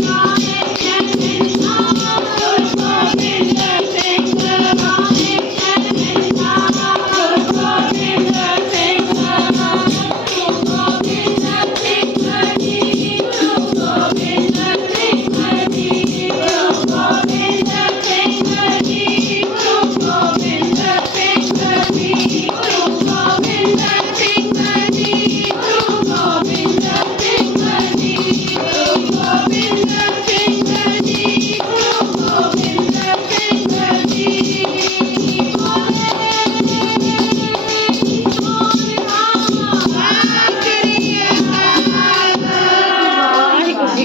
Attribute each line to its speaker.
Speaker 1: Yeah.